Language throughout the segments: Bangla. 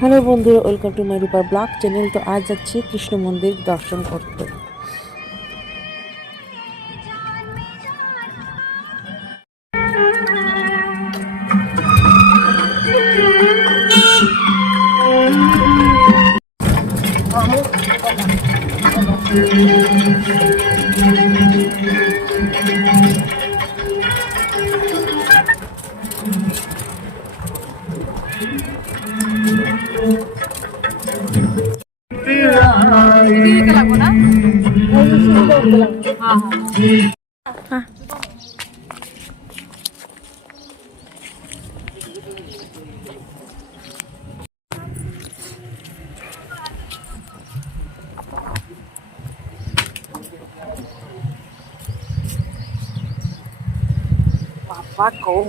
হ্যালো বন্ধুরা, ওয়েলকাম টু মাই রূপার ব্লগ চ্যানেল। তো আজ যাচ্ছি কৃষ্ণ মন্দির দর্শন করতে। বাবা কম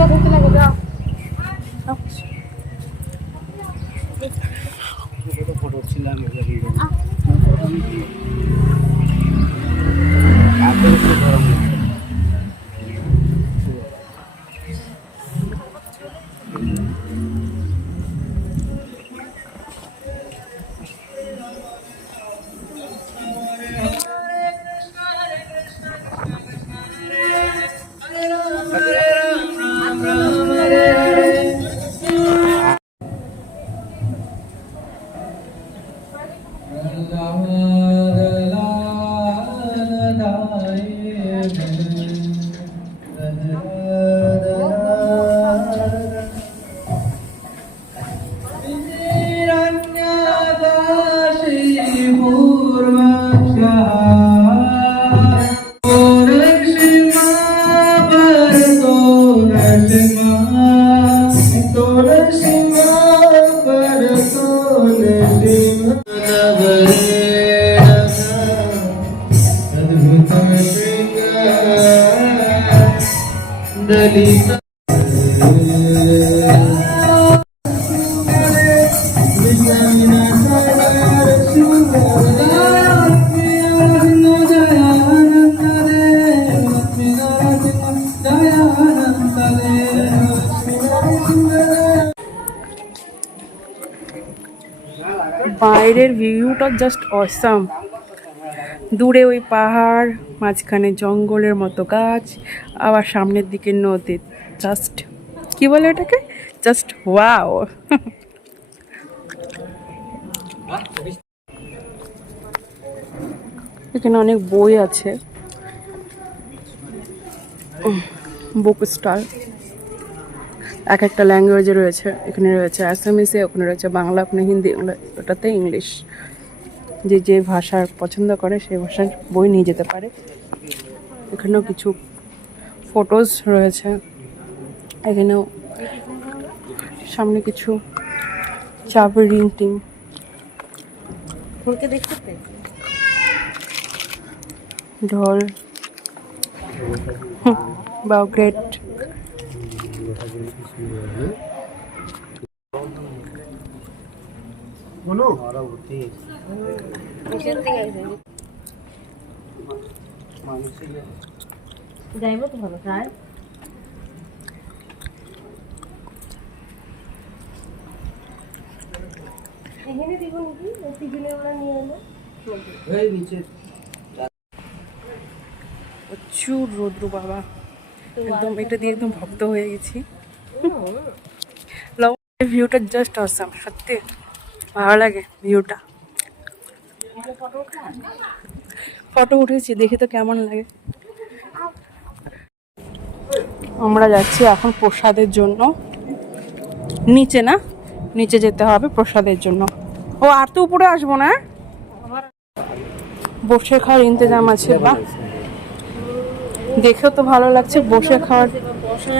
আসো আসো دعوانا বাইরের ভিউটা জাস্ট অসাম দূরে ওই পাহাড়, মাঝখানে জঙ্গলের মতো গাছ, আবার সামনের দিকে নদী। জাস্ট কি বলে ওটাকে? জাস্ট ওয়াও এখানে অনেক বই আছে। বুক স্টল এক একটা ল্যাঙ্গুয়েজে রয়েছে। এখানে রয়েছে অ্যাসামিসে ওখানে রয়েছে বাংলা, ওখানে হিন্দি ওটাতে ইংলিশ যে যে ভাষা পছন্দ করে সেই ভাষার বই নিয়ে যেতে পারে। এখানেও কিছু ফটোজ রয়েছে। এখানেও সামনে কিছু চাবের রিং টিং দেখতে ঢোল। বা গ্রেট যাইব তো ভালো তাই? এখানে দিব নাকি টিফিনে ওরা নিয়ে এলো। প্রচুর রৌদ্র বাবা। একদম এটা দিয়ে একদম ভক্ত হয়ে গেছি। ভিউটা জাস্ট অসাম সত্যি। ভালো লাগে ভিউটা। ফটো উঠেছি, দেখি তো কেমন লাগে। আমরা যাচ্ছি এখন প্রসাদের জন্য। নিচে না? নিচে যেতে হবে প্রসাদের জন্য। ও, আর তো উপরে আসব না? বসে খাওয়ার ইন্তজাম আছে, বা? দেখেও তো ভালো লাগছে, বসে খাওয়ার বসে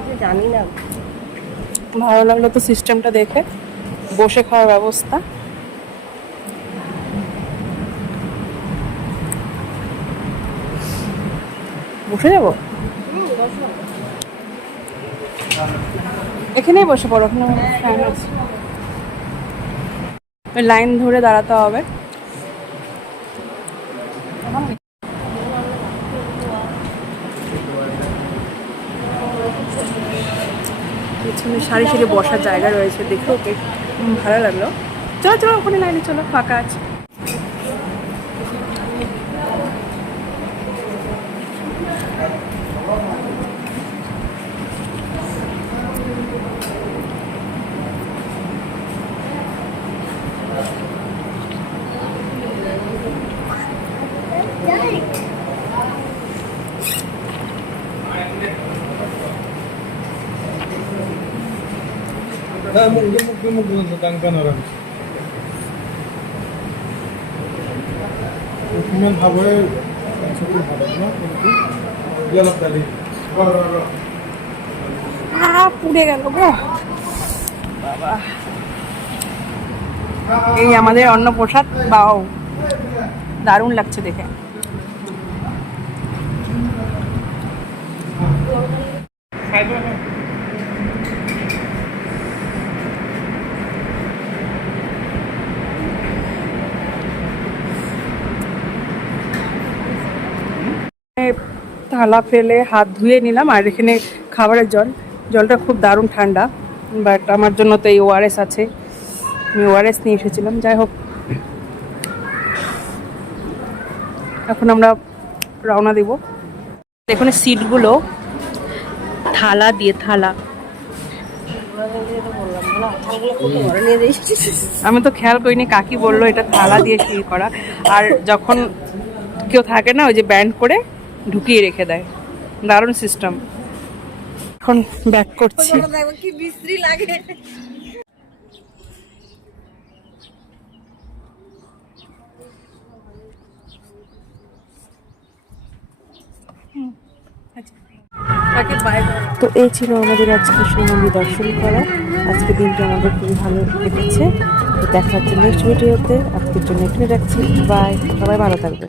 আমি জানি না ভালো লাগল তো সিস্টেমটা দেখে। বসে খাওয়ার ব্যবস্থা। বসে যাব? এখানেই বসে পড়ো লাইন ধরে দাঁড়াতে হবে। সারি সারি বসার জায়গা রয়েছে দেখেও ওকে ভালো লাগল। চলো চলো, ওখানে লাইনে চলো, ফাঁকা আছে। আহ, পুড়ে গেল গো। বাবা। এই আমাদের অন্ন প্রসাদ বাও। দারুণ লাগছে দেখে। থালা ফেলে হাত ধুয়ে নিলাম আর এখানে খাবারের জল। জলটা খুব দারুণ ঠান্ডা বাট আমার জন্য তো এই ওআরএস আছে। আমি ওআরএস নিয়ে এসেছিলাম, যাই হোক। এখন আমরা রওনা দেব। এখানে সিটগুলো, থালা দিয়ে থালা। আমি তো খেয়াল করিনি, কাকি বলল এটা থালা দিয়ে সিল করা। আর যখন কেউ থাকে না, ওই যে ব্যান্ড করে ঢুকিয়ে রেখে দেয়। দারুণ সিস্টেম এখন ব্যাক করছি। দেখো কি বিশ্রী লাগে। তো এই ছিল আমাদের আজকে শিব মন্দির দর্শন করা। আজকে দিনটা আমাদের খুবই ভালো কেটেছে। তো দেখা হচ্ছে নেক্সট ভিডিওতে আজকের জন্য এখানে রাখছি। বাই সবাই ভালো থাকবে